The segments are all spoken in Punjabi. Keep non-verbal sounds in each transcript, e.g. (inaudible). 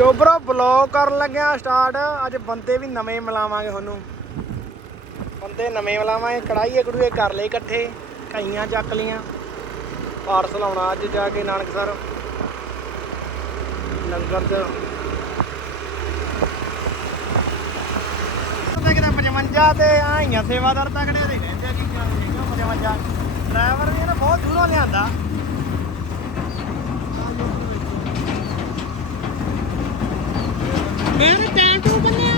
ਚੋਬਰਾ ਬਲੌਗ ਕਰਨ ਲੱਗਿਆ ਸਟਾਰਟ ਅੱਜ ਬੰਦੇ ਵੀ ਨਵੇਂ ਮਿਲਾਵਾਂਗੇ ਤੁਹਾਨੂੰ। ਬੰਦੇ ਨਵੇਂ ਮਿਲਾਵਾਂਗੇ ਕੜਾਈਏ ਕੜੂਏ ਕਰ ਲਏ ਇਕੱਠੇ ਕਈਆਂ ਚੱਕ ਲੀਆਂ ਪਾਰਸਲ ਆਉਣਾ ਅੱਜ ਜਾ ਕੇ ਨਾਨਕਸਰ ਲੰਗਰ ਚ। ਤੇ ਕਿਤੇ 55 ਤੇ ਆਈਆਂ ਸੇਵਾਦਾਰ ਤਕੜੇ ਦੇ ਰਹਿੰਦੇ ਆ ਕੀ ਕਰਦੇ 55 ਡਰਾਈਵਰ ਨੇ ਨਾ ਬਹੁਤ ਦੂਰੋਂ ਲਿਆਂਦਾ। ਮੇਰੇ ਟੈਂਟ ਨੂੰ ਬੰਨਿਆ?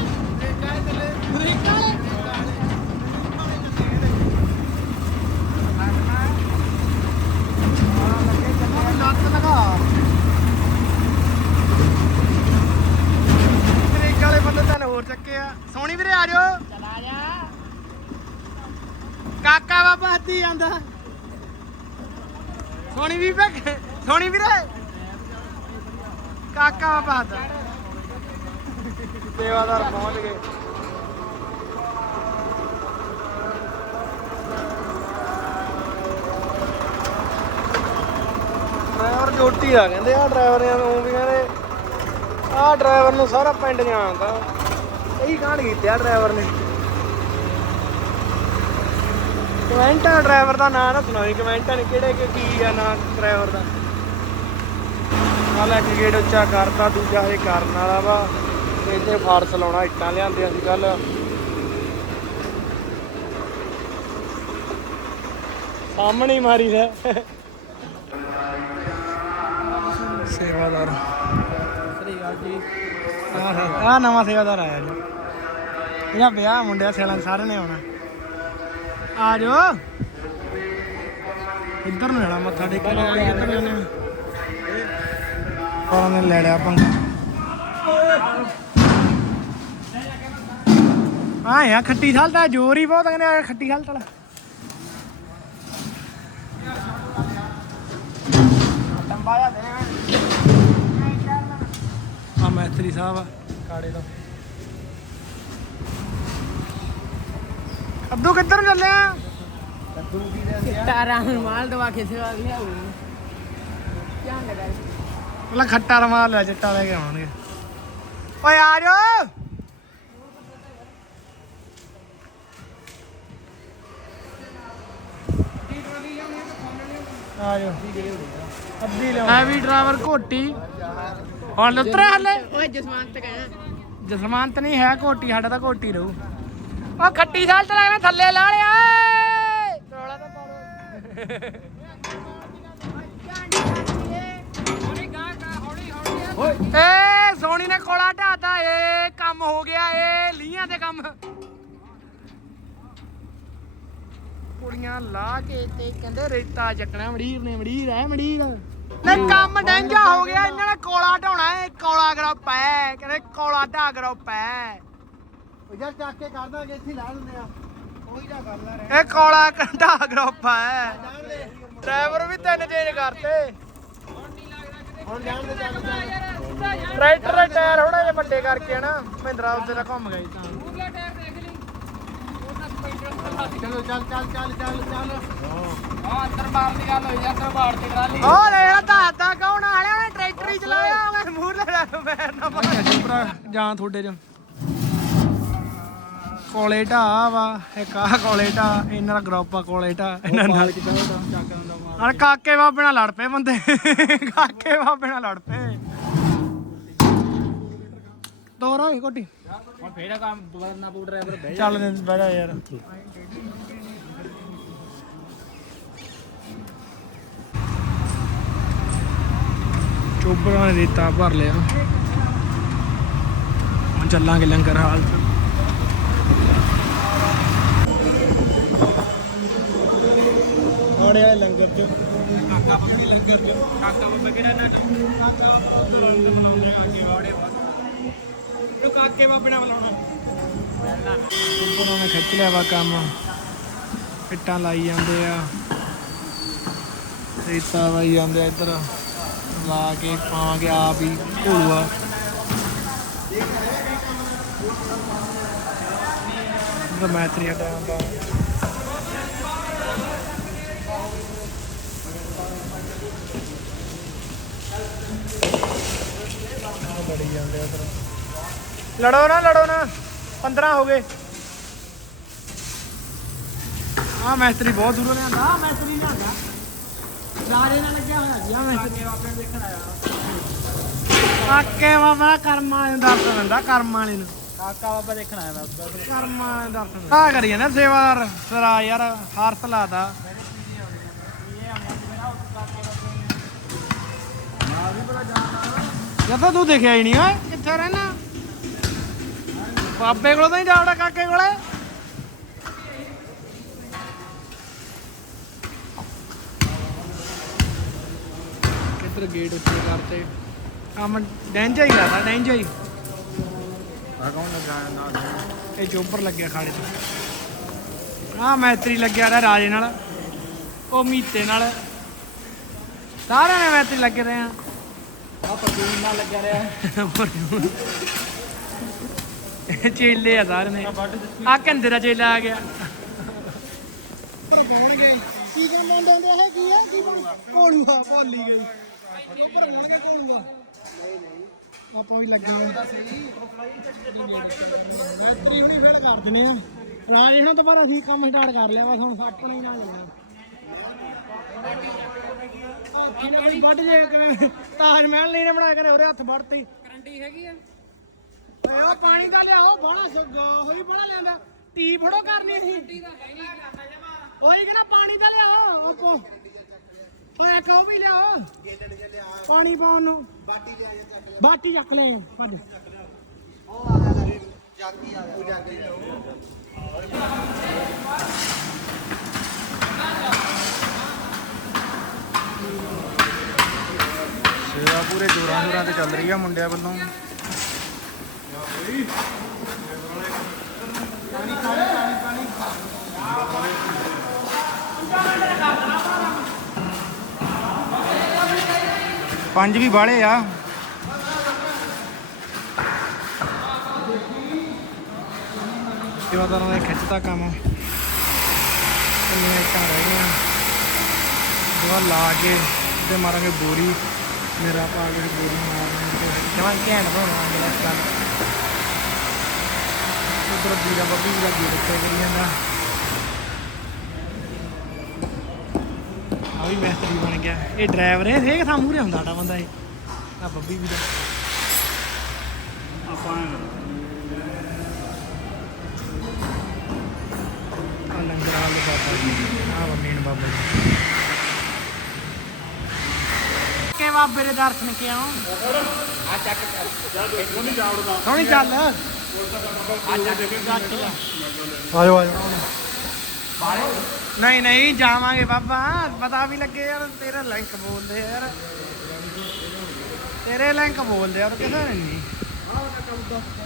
ਬ੍ਰੇਕਾਂ ਵਾਲੇ ਹੋਰ ਚੱਕੇ ਆ ਸੋਣੀ ਵੀਰੇ ਆ ਜਾਓ ਚਲਾ ਜਾ ਕਾਕਾ ਬਾਬਾ ਹੱਥੀ ਜਾਂਦਾ। ਸੋਣੀ ਵੀ ਭੱਗ ਸੋਣੀ ਵੀਰੇ। ਕਾਕਾ ਬਾਬਾ ਹੱਥ ਸੇਵਾਦਾਰ ਪਹੁੰਚ ਗਏ। ਡਰਾਈਵਰ ਡਿਊਟੀ ਆ ਕਹਿੰਦੇ ਆ ਡਰਾਈਵਰਾਂ ਨੂੰ ਵੀ ਕਹਿੰਦੇ, ਆਹ ਡਰਾਈਵਰ ਨੂੰ ਸਾਰਾ ਪਿੰਡ ਜਾਣਦਾ। ਇਹੀ ਕਾਂਡ ਕੀਤੇ ਆ ਡਰਾਈਵਰ ਨੇ। ਕਮੈਂਟਾਂ, ਡਰਾਈਵਰ ਦਾ ਨਾਂ ਨਾ ਸੁਣਾਈ ਕਮੈਂਟਾਂ ਨੇ ਕਿਹੜੇ ਕਿ ਕੀ ਆ ਨਾਂ ਡਰਾਈਵਰ ਦਾ? ਕੱਲ ਇੱਕ ਗੇੜ ਉੱਚਾ ਕਰਤਾ, ਦੂਜਾ ਇਹ ਕਰਨ ਵਾਲਾ ਵਾ। ਇੱਥੇ ਫਾਰਸ ਲਾਉਣਾ ਇੱਟਾਂ ਲਿਆਂਦੀਆਂ ਸੀ ਕੱਲ ਸਾਹਮਣੇ ਹੀ ਮਾਰੀ ਦਾ ਸੇਵਾਦਾਰ। ਸਹੀ ਗੱਲ ਜੀ। ਆਹ। ਆਹ ਨਵਾਂ ਸੇਵਾਦਾਰ ਆਇਆ ਜੀ। ਇਹਦਾ ਵਿਆਹ ਮੁੰਡਿਆਂ ਸੇਲਾਂ ਸਾਰੇ ਨੇ ਆਉਣਾ। ਆ ਜਾਓ। ਇੱਧਰ ਨੂੰ ਜਾਣਾ ਮੱਥਾ ਟੇਕਣ। ਇੱਧਰ ਜਾਣੇ। ਉਹਨਾਂ ਨੇ ਲੈ ਲਿਆ ਪੰਗਾ ਆ ਯਾ ਖੱਟੀ ਸਾਲ ਦਾ ਜ਼ੋਰ ਹੀ ਬਹੁਤ ਕਹਿੰਦੇ ਆ ਖੱਟੀ ਸਾਲ ਲੰਬਾ ਜਾ ਦੇ। ਆ ਸਾਹਿਬ ਆ ਕਾੜੇ ਦਾ। ਅੱਦੂ ਕਿੱਧਰ ਨੂੰ ਚੱਲੇ ਆ? ਤਾਰਾ ਮਾਲ ਦਵਾ ਕੇ ਸੇਵਾ ਲਿਆਉ ਧਿਆਨ ਲਗਾ ਪਹਿਲਾਂ ਖੱਟਾ ਰਮਾਲ ਲੈ ਚਿੱਟਾ ਲੈ ਕੇ ਆਉਣਗੇ। ਓਏ ਆ ਜਾ ਆ ਜਾ ਅੱਧੀ ਲਿਆ ਹੈਵੀ ਡਰਾਈਵਰ ਘੋਟੀ। ਹੁਣ ਉਤਰੇ ਹਲੇ? ਓਏ ਜਸਵੰਤ ਕਹਿਆ ਜਸਮਾਨਤ ਨਹੀਂ ਹੈ ਘੋਟੀ ਸਾਡਾ ਤਾਂ ਘੋਟੀ ਰਹੂ। ਉਹ ਖੱਟੀ ਸਾਲ ਤੇ ਲੱਗਣਾ ਥੱਲੇ ਲਾ ਲਿਆ ਏ ਰੌਲਾ ਤਾਂ ਪਾੜੋ ਏ ਸੋਣੀ ਨੇ ਕੋਲਾ ਢਾਤਾ ਏ ਕੰਮ ਹੋ ਗਿਆ ਏ ਲੀਆਂ ਤੇ ਕੰਮ ਕੁੜੀਆਂ ਲਾ ਕੇ ਤੇ ਕਹਿੰਦੇ ਰੇਤਾ ਚੱਕਣਾ ਮੜੀਰ ਨੇ ਮੜੀਰ ਐ ਮੜੀਰ। ਨੇ ਕੰਮ ਡੈਂਗਾ ਹੋ ਗਿਆ ਇਹਨਾਂ ਨੇ ਕੋਲਾ ਢਾਉਣਾ ਏ ਕੋਲਾ ਗਰੁੱਪ ਐ ਕਹਿੰਦੇ ਕੋਲਾ ਢਾ ਗਰੁੱਪ ਐ ਉਹ ਯਾਰ ਚੱਕ ਕੇ ਕਰ ਦਾਂਗੇ ਇੱਥੇ ਲਾ ਦਿੰਦੇ ਆ। ਉਹੀ ਨਾ ਕਰ ਲੈ ਇਹ ਕੋਲਾ ਢਾ ਜਾਣ ਦੇ ਡਰਾਈਵਰ ਵੀ ਤਿੰਨ ਚੇਂਜ ਕਰਤੇ। ਹੁਣ ਜਾਣ ਦੇ ਚੱਲ ਟਰੈਕਟਰ ਦੇ ਟਾਇਰ ਥੋੜਾ ਜਿਹਾ ਵੱਡੇ ਕਰਕੇ ਨਾ ਮਹਿੰਦਰਾ ਉੱਤੇ ਦਾ ਘੁੰਮ ਗਈ ਤਾਂ। ਚਲੋ ਚੱਲ ਚੱਲ ਚੱਲ ਚੱਲ ਚੱਲ। ਆ ਅੰਦਰ ਬਾਹਰ ਦੀ ਗੱਲ ਹੋਈ ਅੰਦਰ ਬਾਹਰ ਤੇ ਕਰਾ ਲਈ ਉਹ ਲੈ ਦੱਸਦਾ ਕੌਣ ਆਲਿਆ ਨੇ ਟਰੈਕਟਰ ਹੀ ਚਲਾਇਆ ਮੈਂ ਮੂਹਰੇ ਲੈ ਮੈਂ ਨਾ ਭਰਾ ਜਾਂ ਤੁਹਾਡੇ ਚ। ਕੋਲੇ ਢਾ ਵਾ ਇੱਕ ਆ ਕੋਲੇ ਢਾ ਇਹਨਾਂ ਦਾ ਗਰੁੱਪ ਆ ਕੋਲੇ ਢਾ ਇਹਨਾਂ ਨਾਲ। ਹਣ ਕਾਕੇ ਬਾਬੇ ਨਾਲ ਲੜ ਪਏ ਬੰਦੇ। ਕਾਕੇ ਬਾਬੇ ਨਾਲ ਲੜ ਪਏ। ਦੋਰਾ ਹੋਈ ਕੋਟੀ ਹੁਣ ਫੇਰ ਕੰਮ ਦੁਬਾਰਾ ਨਾ ਪੂ ਡਰਾਈਵਰ ਬਹਿ ਚੱਲ ਦੇ ਬਹਿ ਜਾ ਯਾਰ ਚੋਬਰਾਂ ਨੇ ਦਿੱਤਾ ਭਰ ਲਿਆ ਹੁਣ ਚੱਲਾਂਗੇ ਲੰਗਰ ਹਾਲ ਵਾਲੇ ਲੰਗਰ ਚ ਕਾਕਾ ਬੱਕਰੀ ਲੰਗਰ ਚ ਕਾਕਾ ਕਿਹੜਾ ਨਾ ਕਾਕਾ ਬੱਕਰੀ ਬਣਾਉਂਦੇ ਆਗੇ ਆੜੇ ਇਹ ਕਾਕੇ ਬਾਬੇ ਨਾਲ ਬੁਲਾਉਣਾ। ਉੱਪਰੋਂ ਨੇ ਖਿੱਚ ਲਿਆ ਵਾ ਕੰਮ। ਇੱਟਾਂ ਲਾਈ ਜਾਂਦੇ ਆ। ਰੇਤਾ ਲਾਈ ਜਾਂਦੇ ਆ ਇੱਧਰ। ਲਾ ਕੇ ਪਾਵਾਂਗੇ ਆਪ ਹੀ ਘੋਲੂਆ ਦਾ ਮੈਤਰੀ ਟਾਈਮ ਦਾ ਲੜੀ ਜਾਂਦੇ ਉਧਰ ਲੜੋ ਨਾ ਲੜੋ ਨਾ। 15 ਹੋ ਗਏ। ਆ ਮੈਸਤਰੀ ਬਹੁਤ ਦੂਰੋਂ ਲਿਆਂਦਾ ਆ ਮੈਸਤਰੀ ਲਿਆਂਦਾ। ਰਾਜੇ ਨਾਲ ਲੱਗਿਆ ਹੋਇਆ ਜੀ ਆ ਮੈਸਤਰੀ। ਬਾਬੇ ਦੇਖਣ ਆਇਆ। ਆਕੇ ਬਾਬਾ ਕਰਮ ਨੂੰ ਦਰਸ਼ਨ ਦਿੰਦਾ ਕਰਮ ਵਾਲੇ ਨੂੰ। ਕਾਕਾ ਬਾਬਾ ਦੇਖਣ ਆਇਆ ਮੈਂ ਕਰਮ ਨੂੰ ਦਰਸ਼ਨ ਆ ਕਰੀਏ ਨਾ ਸੇਵਾਦਾਰ ਸਰਾ ਯਾਰ ਹਰਸ ਲਾਦਾ ਜਦੋਂ ਤੂੰ ਦੇਖਿਆ ਹੀ ਨਹੀਂ ਓਏ। ਕਿੱਥੇ ਰਹਿਣਾ? ਬਾਬੇ ਕੋਲ ਤਾਂ ਹੀ ਜਾਵੜਾ ਕਾਕੇ ਕੋਲੇ। ਕਿੱਧਰ ਗੇਟ ਉੱਤੇ ਕਰਤੇ ਕੰਮ ਡੈਂਜਾ ਹੀ ਲਾਦਾ ਡੈਂਜਾ ਹੀ। ਆ ਕੌਣ ਲੱਗਾ ਨਾਲ? ਇਹ ਚੋਪਰ ਲੱਗਿਆ ਖਾੜੇ ਤੇ ਆ ਮੈਤਰੀ ਲੱਗਿਆ ਰਿਹਾ ਰਾਜੇ ਨਾਲ ਉਹ ਮੀਤੇ ਨਾਲ। ਸਾਰਿਆਂ ਨੇ ਮੈਤਰੀ ਲੱਗੇ ਰਹੇ ਆ। ਆ ਪਰਦੂਨ ਨਾਲ ਲੱਗਿਆ ਰਿਹਾ। (laughs) ਚੇਲੇ ਆ ਸਾਰੇ ਨੇ ਆ ਕੰਦੇ ਦਾ ਚੇਲਾ ਆ ਗਿਆ। ਕੀ ਕੰਮ ਆਉਂਦਾ ਹੁੰਦਾ ਹੈ ਕੀ ਹੈ? ਕੀ ਕੋਲੂਆ ਭੋਲੀ ਗਈ। ਉੱਪਰ ਪਾਉਣਗੇ ਕੋਲੂਆ ਆਪਾਂ ਵੀ ਲੱਗੇ ਤਾਂ ਸਹੀ ਮੈਤਰੀ ਹੁਣੀ ਫੇਰ ਕਰ ਦਿੰਦੇ ਆ। ਰਾਜ ਇਹਨਾਂ ਤੋਂ ਪਰ ਅਸੀਂ ਕੰਮ ਸਟਾਰਟ ਕਰ ਲਿਆ। ਬਸ ਹੁਣ ਆਪਣੇ ਨਾਲ ਲੈਣਾ। ਉਹ ਕਿਨੇ ਵੱਢ ਜੇ ਕਿਵੇਂ ਤਾਜ ਮਹਿਲ ਨਹੀਂ ਨੇ ਬਣਾਇਆ ਕਰੇ ਉਹਦੇ ਹੱਥ ਵੱਢਤੀ। ਗਰੰਟੀ ਹੈਗੀ ਆ? ਓਏ ਉਹ ਪਾਣੀ ਦਾ ਲਿਆਓ ਬਾਣਾ ਸਗੋ ਹੋਈ ਬੜਾ ਲੈਂਦਾ ਟੀ ਫੜੋ ਕਰਨੀ ਸੀ। ਉਹੀ ਕਿ ਪਾਣੀ ਦਾ ਲਿਆਓ, ਉਹ ਕੋ ਓਏ, ਇੱਕ ਵੀ ਲਿਆਓ। ਪਾਣੀ ਪਾਉਣ ਨੂੰ। ਬਾਟੀ ਲਿਆ ਬਾਟੀ ਚੱਕ ਲੈ ਭੱਜ ਸੇਵਾ ਪੂਰੇ ਜੋਰਾਂ ਜੋਰਾਂ ਤੇ ਚੱਲ ਰਹੀ ਆ ਮੁੰਡਿਆਂ ਵੱਲੋਂ। ਪੰਜ ਵੀ ਬਾਲੇ ਆ। ਸੇਵਾਦਾਰਾਂ ਨੇ ਖਿੱਚਤਾ ਕੰਮ? ਕਿੰਨੀਆਂ ਇੱਟਾਂ ਰਹਿ ਗਈਆਂ। ਦਵਾ ਲਾ ਕੇ ਤੇ ਮਾਰਾਂਗੇ ਬੋਰੀ। ਮੇਰਾ ਪਾ ਕੇ ਬੋਰੀ ਮਾਰਨੀ ਤੇ ਜਮਾਂ ਘੈਂਟ ਗੱਲ ਉਧਰ ਵੀਰਾ ਬੱਬੀ ਵੀ ਲੱਗੀ ਰੱਖੇ ਕਰੀ ਜਾਂਦਾ। ਆ ਵੀ ਮੈਸਤਰੀ ਬਣ ਗਿਆ। ਇਹ ਡਰਾਈਵਰ ਹੈ ਇਹ ਥਾਂ ਮੂਰੇ ਹੁੰਦਾ ਸਾਡਾ ਬੰਦਾ ਇਹ। ਆ ਬੱਬੀ ਵੀ ਦਾ ਆਪਾਂ ਆ ਲੰਗਰ ਵਾਲੇ ਬਾਬਾ ਜੀ। ਆ ਵਾ ਮੇਨ ਬਾਬਾ ਜੀ। ਕੇ ਬਾਬੇ ਦੇ ਦਰਸ਼ਨ ਕਿਉਂ? ਆ ਚੱਕ ਸੋਹਣੀ ਚੱਲ। ਆਜੋ ਆਜੋ। ਨਹੀਂ ਨਹੀਂ ਜਾਵਾਂਗੇ ਬਾਬਾ। ਪਤਾ ਵੀ ਲੱਗੇ ਯਾਰ ਤੇਰਾ ਲਿੰਕ ਬੋਲਦੇ ਯਾਰ। ਤੇਰੇ ਲਿੰਕ ਬੋਲਦੇ ਯਾਰ ਕਿਸੇ ਨੇ ਨਹੀਂ।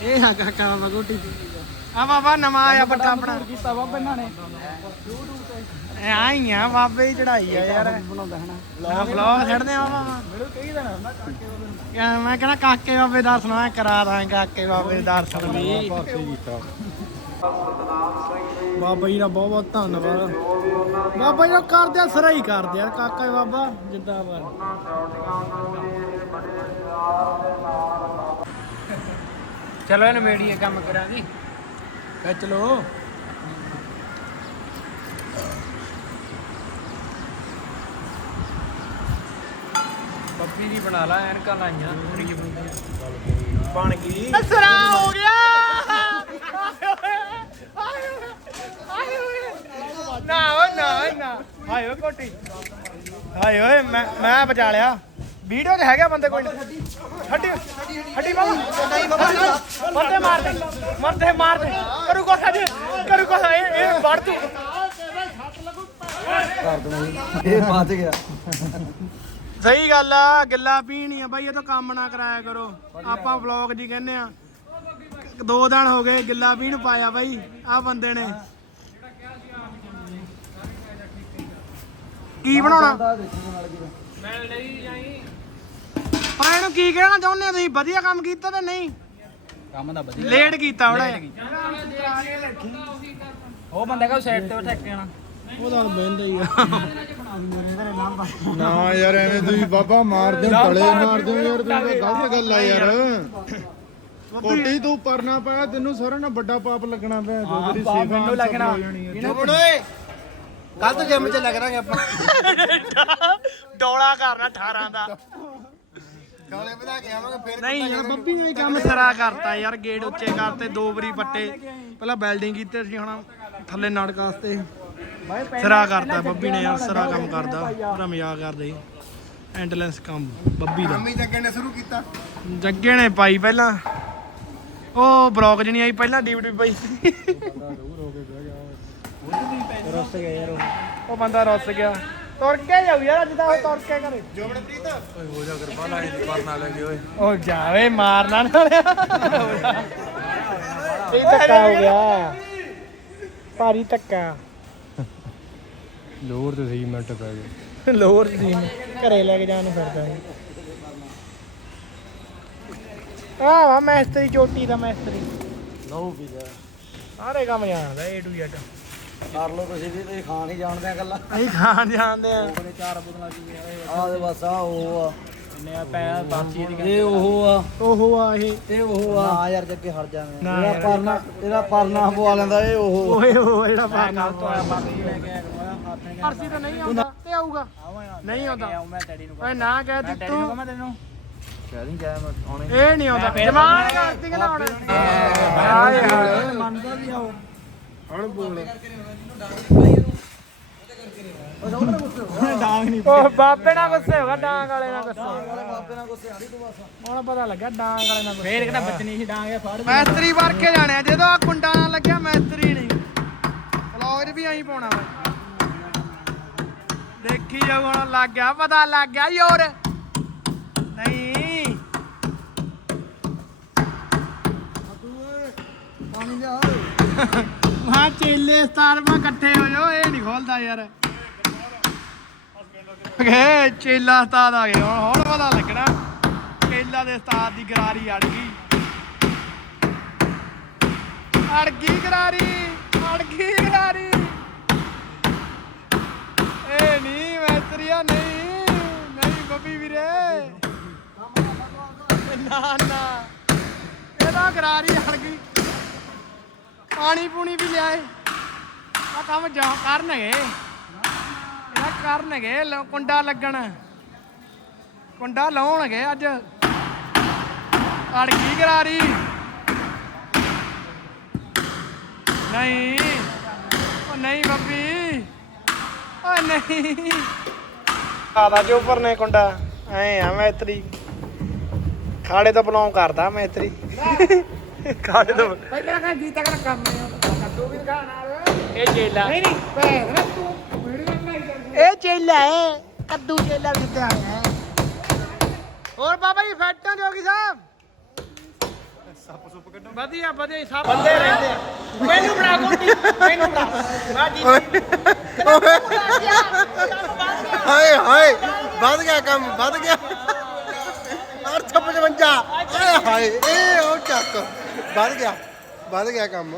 ਇਹ ਹਾਂ ਕਾਕਾ ਬਾਬਾ ਗੋਟੀ। ਆ ਬਾਬਾ ਨਵਾਂ ਆਇਆ ਬੱਟਾ ਆਪਣਾ। ਕੀਤਾ ਬਾਬਾ ਇਹਨਾਂ ਨੇ। ਇਹ ਆਈ ਆ ਬਾਬੇ ਦੀ ਚੜਾਈ ਆ ਯਾਰ। ਬਣਾਉਂਦਾ ਹਨਾ ਲਾ ਬਲੌਗ ਛੱਡਦੇ ਆ ਬਾਬਾ। ਮੈਨੂੰ ਕਹੀ ਦੇਣਾ ਹੁੰਦਾ ਕਾਕੇ ਯਾਰ ਮੈਂ ਕਹਿੰਦਾ ਕਾਕੇ ਬਾਬੇ ਦਾ ਦਰਸ਼ਨ ਮੈਂ ਕਰਾ ਦਾਂ ਕਾਕੇ ਬਾਬੇ ਦੇ ਦਰਸ਼ਨ ਵੀ ਬਾਬਾ ਜੀ ਦਾ ਬਹੁਤ ਬਹੁਤ ਧੰਨਵਾਦ। ਬਾਬਾ ਜੀ ਦਾ ਕਰਦੇ ਆ ਸਰਾ ਹੀ ਕਰਦੇ ਯਾਰ ਕਾਕਾ ਬਾਬਾ ਜਿੱਦਾਬਾਦ ਚਲੋ ਇਹਨੂੰ ਮੇੜੀਏ ਕੰਮ ਕਰਾਂਗੇ। ਖਿੱਚ ਲੋ ਬੱਬੀ ਦੀ ਬਣਾ ਲਾ ਐਨਕਾਂ ਲਾਈਆਂ। ਬਣ ਗਈ। ਸਰਾ ਹੋ ਗਿਆ। ਨਾ ਓ ਨਾ ਨਾ। ਹਾਏ ਓ ਕੋਟੀ। ਹਾਏ ਓਏ ਮੈਂ ਮੈਂ ਬਚਾ ਲਿਆ। ਵੀਡੀਓ 'ਚ ਹੈਗਾ ਬੰਦੇ ਕੋਈ? ਨਹੀਂ ਹੱਡੀ ਹੱਡੀ ਬਾਬਾ ਨਹੀਂ ਬਾਬਾ ਮਰਦੇ ਮਾਰਦੇ ਮਰਦੇ ਮਾਰਦੇ ਕਰੂ ਕੋ ਸਾਜੇ ਕਰੂ ਕੋ ਇਹ ਇਹ ਵੜ ਤੂੰ। ਇਹ ਬਚ ਗਿਆ। ਸਹੀ ਗੱਲ ਆ ਗੱਲਾਂ ਪੀਣੀਆਂ ਬਾਈ ਇਹ ਤਾਂ ਕੰਮ ਨਾ ਕਰਾਇਆ ਕਰੋ। ਆਪਾਂ ਵਲੌਗ ਜੀ ਕਹਿੰਦੇ ਆ ਦੋ ਦਿਨ ਹੋ ਗਏ ਗਿੱਲਾ ਪੀਣ ਪਾਇਆ ਬਾਈ ਆ ਬੰਦੇ ਨੇ। ਕੀ ਬਣਾਉਣਾ? ਮੈਂ ਲਈ ਜਾਈ ਪਰ ਇਹਨੂੰ ਕੀ ਕਹਿਣਾ ਚਾਹੁੰਦੇ ਆ ਤੁਸੀਂ? ਵਧੀਆ ਕੰਮ ਕੀਤਾ ਤੇ ਨਹੀਂ? ਕੰਮ ਦਾ ਵਧੀਆ। ਲੇਟ ਕੀਤਾ ਥੋੜਾ ਉਹ ਬੰਦਾ ਕਾ ਸਾਈਡ ਤੇ ਠੱਕ ਜਾਣਾ। ਉਹਦਾ ਬਹਿੰਦਾ ਹੀ ਆ। ਨਾ ਯਾਰ ਐਵੇਂ ਤੁਸੀਂ ਬਾਬਾ ਮਾਰਦੇ ਹੋ ਟਲੇ ਮਾਰਦੇ ਹੋ ਯਾਰ ਤੁਸੀਂ ਤਾਂ ਗਲਤ ਗੱਲ ਆ ਯਾਰ। ਕੋਟੀ ਤੂੰ ਪਰਨਾ ਪਾਇਆ ਤੈਨੂੰ ਸਾਰਾ ਨਾ ਵੱਡਾ ਪਾਪ ਲੱਗਣਾ ਪਿਆ ਜੋ ਤੇਰੀ ਸੇਵਾ ਮੈਨੂੰ ਲੱਗਣਾ। ਜੁਬਣ ਓਏ ਕੱਲ ਤੋਂ ਜਿਮ 'ਚ ਲੱਗ ਰਾਂਗੇ ਆਪਾਂ। ਡੋਲਾ ਕਰਨਾ 18 ਦਾ। ਗਾਲੇ ਵਧਾ ਕੇ ਆਵਾਂਗੇ ਫਿਰ ਨਹੀਂ ਯਾਰ ਬੱਬੀ ਨੇ ਕੰਮ ਸਰਾ ਕਰਤਾ ਯਾਰ ਗੇਟ ਉੱਚੇ ਕਰਤੇ ਦੋ ਵਾਰੀ ਪੱਟੇ। ਪਹਿਲਾਂ ਬਿਲਡਿੰਗ ਕੀਤੇ ਸੀ ਹੁਣ ਥੱਲੇ ਨਾਟਕ ਵਾਸਤੇ। ਸਰਾ ਕਰਤਾ ਬੱਬੀ ਨੇ ਯਾਰ ਸਰਾ ਕੰਮ ਕਰਦਾ ਪੂਰਾ ਮਜ਼ਾਕ ਕਰਦੇ ਐਂਡਲੈਂਸ ਕੰਮ ਬੱਬੀ ਦਾ। ਮੰਮੀ ਜੱਗੇ ਨੇ ਸ਼ੁਰੂ ਕੀਤਾ। ਜੱਗੇ ਨੇ ਪਾਈ ਪਹਿਲਾਂ। ਉਹ ਬਲੌਗ ਜਣੀ ਆਈ ਪਹਿਲਾਂ ਡੀਵਡੀ ਪਾਈ ਸੀ ਰੁੱਸ ਗਿਆ ਯਾਰ ਉਹ ਉਹ ਬੰਦਾ ਰੁੱਸ ਗਿਆ। ਤੁਰ ਕੇ ਜਾਊ ਯਾਰ ਅੱਜ ਤਾਂ ਉਹ ਤੁਰ ਕੇ ਘਰੇ। ਜੋਬਨਪ੍ਰੀਤ? ਉਹ ਜਾਵੇ ਮਾਰਨਾ ਨਾ ਇਹ ਧੱਕਾ ਹੋ ਗਿਆ। ਭਾਰੀ ਧੱਕਾ। ਲੋਰ ਤੇ ਸਹੀ ਮਿੰਟ ਪੈ ਗਏ। ਲੋਰ ਸੀ। ਘਰੇ ਲੈ ਕੇ ਜਾਣ ਨੂੰ ਫਿਰਦਾ ਹੈ ਆ ਵਾ ਮੈਸਤਰੀ ਚੋਟੀ ਦਾ ਮੈਸਤਰੀ। ਲਓ ਵੀ ਜਾ ਸਾਰੇ ਕੰਮ ਜਾਣਦਾ ਏ ਟੂ ਜ਼ੈਡ ਕਰ ਲਓ ਤੁਸੀਂ ਵੀ ਤੁਸੀਂ ਖਾਣ ਹੀ ਜਾਣਦੇ ਆ ਗੱਲਾਂ ਅਸੀਂ ਖਾਣ ਜਾਣਦੇ ਆ। ਆ ਦੇ ਬਸ ਆ ਉਹ ਆ। ਨੇ ਪੈ ਬਾਕੀ ਦੀ ਇਹ ਉਹ ਆ। ਉਹ ਆ ਇਹ। ਤੇ ਉਹ ਆ। ਨਾ ਯਾਰ ਜੱਗੇ ਹਟ ਜਾਵੇਂ। ਨਾ ਇਹਦਾ ਯਾਰ। ਪਰਨਾ ਇਹਦਾ ਪਰਨਾ ਪਵਾ ਲੈਂਦਾ ਇਹ ਉਹ ਓਏ ਉਹ ਜਿਹੜਾ ਬਾਹਰ ਤੋਂ ਆਇਆ ਬਾਕੀ ਲੈ ਕੇ ਆਇਆ। ਅਰਸੀ ਤਾਂ ਨਹੀਂ ਆਉਂਦਾ ਤੇ ਆਊਗਾ। ਨਹੀਂ ਆਉਂਦਾ। ਓਏ ਨਾ ਕਹਿ ਦਿੱਤੂ। ਮੈਂ ਆਉਣੇ ਇਹ ਨਹੀਂ ਆਉਂਦਾ। ਜਮਾਨ ਕਰਦੀ ਕਿ ਨਾ ਹੁਣ ਹਾਏ ਹਾਏ ਮੰਨਦਾ ਵੀ ਆ ਉਹ। ਹੁਣ ਬੋਲ। ਉਹ ਬਾਪੇ ਨਾਲ ਗੁੱਸੇ ਹੋਗਾ (laughs) ਡਾਂਗ ਵਾਲੇ ਨਾਲ ਗੁੱਸੇ ਬਾਪੇ ਨਾਲ ਗੁੱਸੇ ਆੜੀ ਤੂੰ ਬਸ। ਹੁਣ ਪਤਾ ਲੱਗਾ ਡਾਂਗ ਵਾਲੇ ਨਾਲ ਫੇਰ ਕਿਹੜਾ ਬਚਣੀ ਸੀ ਡਾਂਗ ਆ ਫੜ ਮੈਸਤਰੀ ਵਰ ਕੇ ਜਾਣਿਆ ਜਦੋਂ ਆ ਕੁੰਡਾ ਨਾਲ ਲੱਗਿਆ ਮੈਸਤਰੀ ਨਹੀਂ। ਵਲੌਗ 'ਚ ਵੀ ਆਈ ਪਾਉਣਾ ਮੈਂ ਦੇਖੀ ਜਾਓ ਹੁਣ ਲੱਗ ਗਿਆ ਪਤਾ ਲੱਗ ਗਿਆ ਯੋਰ ਨਹੀਂ। ਪਾਣੀ ਲਿਆ ਮਾ ਚੇਲੇ ਸਤਾਰ ਮਾ ਇਕੱਠੇ ਹੋ ਜਾਓ ਇਹ ਨਹੀਂ ਖੋਲਦਾ ਯਾਰ। ਏ ਚੇਲਾ ਉਸਤਾਦ ਆ ਗਏ ਹੁਣ ਹੁਣ ਪਤਾ ਲੱਗਣਾ। ਚੇਲਾ ਦੇ ਉਸਤਾਦ ਦੀ ਗਰਾਰੀ ਅੜ ਗਈ। ਅੜ ਗਈ ਗਰਾਰੀ ਅੜ ਗਈ ਗਰਾਰੀ ਏ ਨਹੀਂ ਮੈਸਤਰੀਆ ਨਹੀਂ ਨਹੀਂ ਬੱਬੀ ਵੀਰੇ। ਨਾ ਨਾ। ਇਹਦਾ ਗਰਾਰੀ ਅੜ ਗਈ। ਪਾਣੀ ਪੂਣੀ ਵੀ ਲਿਆਏ। ਆ ਕੰਮ ਜਾ ਕਰਨਗੇ। ਇਹਦਾ ਕਰਨਗੇ ਕੁੰਡਾ ਲੱਗਣ। ਕੁੰਡਾ ਲਾਉਣਗੇ ਅੱਜ। ਅੜ ਕੀ ਕਰਾਰੀ। ਨਹੀਂ। ਉਹ ਨਹੀਂ ਬੱਬੀ। ਓ ਨਹੀਂ। ਆਦਾ ਚੋਪਰ ਨੇ ਕੁੰਡਾ। ਐ ਆ ਮੈਤਰੀ। ਖਾੜੇ ਤੋਂ ਬਲੌਂਗ ਕਰਦਾ ਮੈਤਰੀ। ਖਾੜੇ ਤੋਂ ਪਹਿਲਾਂ ਕਾ ਗੀਤਾ ਕਰ ਕੰਮ ਨੇ ਕੱਦੂ ਵੀ ਕਾ ਨਾਲ। ਇਹ ਚੇਲਾ। ਨਹੀਂ ਨਹੀਂ ਭੈਣ ਤੂੰ। ਵੀਡੀਓ ਬਣਾਈ ਜਾਂਦੀ ਇਹ ਚੇਲਾ ਹੈ ਕੱਦੂ ਚੇਲਾ ਕਿੱਥੇ ਆਇਆ ਹੈ। ਹੋਰ ਬਾਬਾ ਜੀ ਫੈਟਾਂ ਜੋਗੀ ਸਾਹਿਬ? ਸੱਪ ਸੁੱਪ ਕੱਢੋ। ਵਧੀਆ ਵਧੀਆ ਸਭ ਬੰਦੇ ਰਹਿੰਦੇ ਆ। ਮੈਨੂੰ ਬਣਾ ਕੋਟੀ ਮੈਨੂੰ ਬਣਾ। ਜੀ ਹਾਏ ਹਾਏ, ਵੱਧ ਗਿਆ ਕੰਮ, ਵੱਧ ਗਿਆ। 855 ਹਾਏ ਹਾਏ, ਇਹ ਉਹ ਚੱਕ। ਵੱਧ ਗਿਆ ਵੱਧ ਗਿਆ ਕੰਮ।